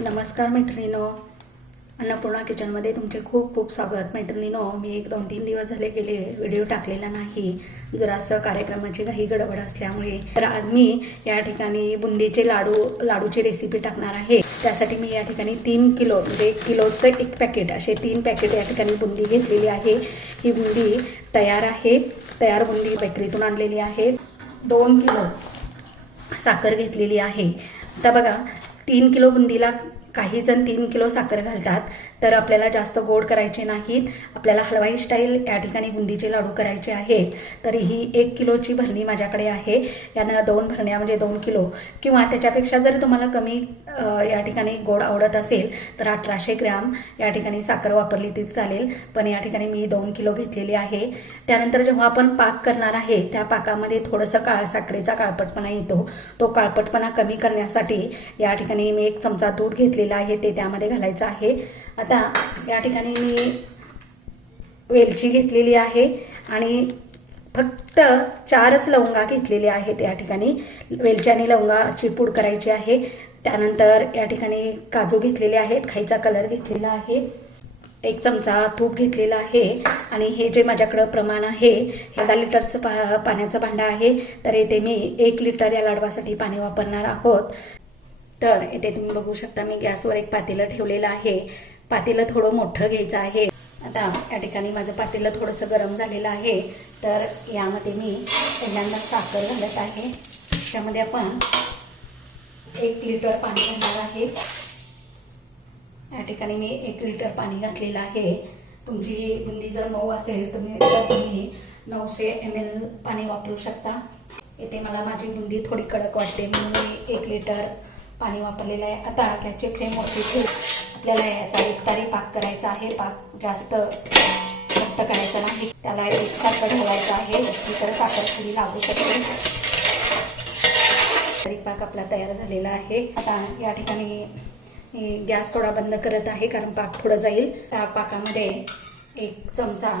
नमस्कार मैत्रिणींनो, अन्नपूर्णा किचनमध्ये तुमचे खूप खूप स्वागत. मैत्रिणींनो, मी 1-2-3 दिवस झाले गेले व्हिडिओ टाकलेला नाही. जरासं कार्यक्रमाची काही गडबड असल्यामुळे. तर आज मी या ठिकाणी बुंदीचे लाडूची रेसिपी टाकणार आहे. त्यासाठी मी या ठिकाणी 3 किलो म्हणजे 1 किलोचं एक पॅकेट असे 3 पॅकेट या ठिकाणी बुंदी घेतलेली आहे. ही बुंदी तयार आहे. तयार बुंदी बेकरीतून आणलेली आहे. 2 किलो साखर घेतलेली आहे. आता बघा, 3 किलो बुंदीला काही जण 3 किलो साखर घालतात. तर आपल्याला जास्त गोड करायचे नाहीत. आपल्याला हलवाई स्टाईल या ठिकाणी बुंदीचे लाडू करायचे आहेत. तर ही 1 किलोची भरणी माझ्याकडे आहे. यानं 2 भरण्या म्हणजे 2 किलो किंवा त्याच्यापेक्षा जर तुम्हाला कमी या ठिकाणी गोड आवडत असेल तर 1800 ग्रॅम या ठिकाणी साखर वापरली तरी चालेल. पण या ठिकाणी मी 2 किलो घेतलेली आहे. त्यानंतर जेव्हा आपण पाक करणार आहे त्या पाकामध्ये थोडंसं साखरेचा काळपटपणा येतो. तो काळपटपणा कमी करण्यासाठी या ठिकाणी मी 1 चमचा दूध घेतलेला आहे, ते त्यामध्ये घालायचं आहे. आता या ठिकाणी मी वेलची घेतलेली आहे आणि फक्त 4च लवंगा घेतलेल्या आहेत. या ठिकाणी वेलची आणि लवंगाची पूड करायची आहे. त्यानंतर या ठिकाणी काजू घेतलेले आहेत, खायचा कलर घेतलेला आहे, 1 चमचा तूप घेतलेला आहे. आणि हे जे माझ्याकडं प्रमाण आहे हे 10 लिटरचं पाण्याचं भांडं आहे. तर येथे मी 1 लिटर या लाडवासाठी पाणी वापरणार आहोत. तर इथे तुम्ही बघू शकता, मी गॅसवर एक पातेलं ठेवलेलं आहे. पातेलं थोडं मोठं घ्यायचं आहे. आता या ठिकाणी माझं पातेलं थोडंसं गरम झालेलं आहे. तर यामध्ये मी पहिल्यांदा साखर घालत आहे. त्यामध्ये आपण 1 लिटर पाणी घालणार आहे. या ठिकाणी मी 1 लिटर पाणी घातलेलं आहे. तुमची बुंदी जर मऊ असेल तर तुम्ही 900 ml पाणी वापरू शकता. इथे मला माझी बुंदी थोडी कडक वाटते म्हणून मी 1 लिटर पाणी वापरलेलं आहे. आता गॅसची फ्लेम मोठी ठेवून आपल्याला याचा एकतारी पाक करायचा आहे. पाक जास्त घट्ट करायचा नाही, त्याला एकसारखं ठेवायचं आहे. तर साखर थोडी लागू शकते. तरी पाक आपला तयार झालेला आहे. आता या ठिकाणी गॅस थोडा बंद करत आहे कारण पाक पुढं जाईल. त्या पाकामध्ये 1 चमचा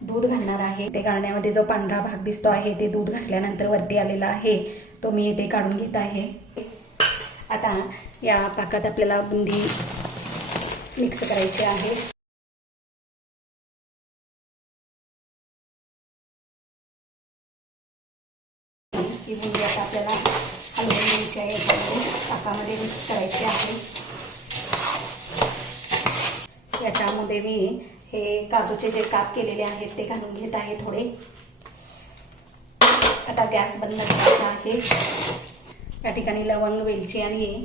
दूध घालणार आहे. ते गाळण्यामध्ये जो पांढरा भाग दिसतो आहे ते दूध घातल्यानंतर वरती आलेला आहे, तो मी इथे काढून घेत आहे. आता या पाकात आपल्याला बुंदी मिक्स करायची आहे. ही बुंदी आता आपल्याला हलवून घ्यायची आहे. याच्यामध्ये पाकामध्ये मिक्स करायची आहे. याच्यामध्ये मी हे काजूचे जे काप केलेले आहेत ते घालून घेत आहे थोडे. आता गॅस बंद करायचा आहे. या ठिकाणी लवंग, वेलची आणि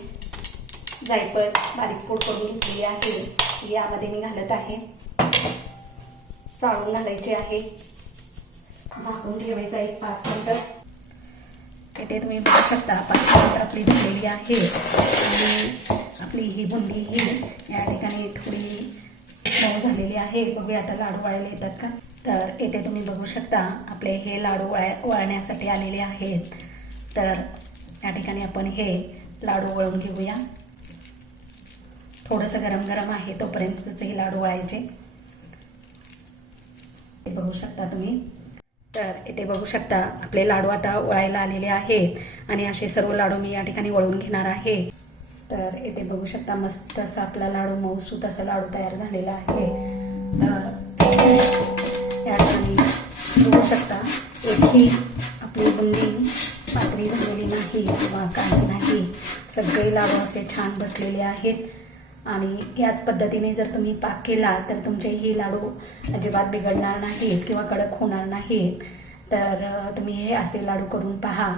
जायफळ बारीक पूड करून घेतलेली आहे, यामध्ये मी घालत आहे. चाळून घालायचे आहे. झाकून ठेवायचं आहे 5 मिनिटं. इथे तुम्ही बघू शकता 5 मिनिटं आपली झालेली आहे. आणि आपली ही बुंदी ही या ठिकाणी थोडी मऊ झालेली आहे. बघूया आता लाडू वळायला येतात का. तर इथे तुम्ही बघू शकता आपले हे लाडू वळण्यासाठी आलेले आहेत. तर या ठिकाणी आपण हे लाडू वळून घेऊया. थोडंसं गरम गरम आहे तोपर्यंतच हे लाडू वळायचे. हे बघू शकता तुम्ही. तर इथे बघू शकता आपले लाडू आता वळायला आलेले आहेत आणि असे सर्व लाडू मी या ठिकाणी वळून घेणार आहे. तर इथे बघू शकता मस्त असा आपला लाडू, मऊसूत असा लाडू तयार झालेला आहे. तर या ठिकाणी बघू शकता एकही आपली बुंदी पातळी झालेली नाही किंवा काही नाही. सगळे लाडू असे छान बसलेले आहेत. आणि याच पद्धतीने जर तुम्ही पाक केला तर तुमचेही लाडू अजिबात बिघडणार नाहीत किंवा कडक होणार नाहीत. तर तुम्ही हे असे लाडू करून पहा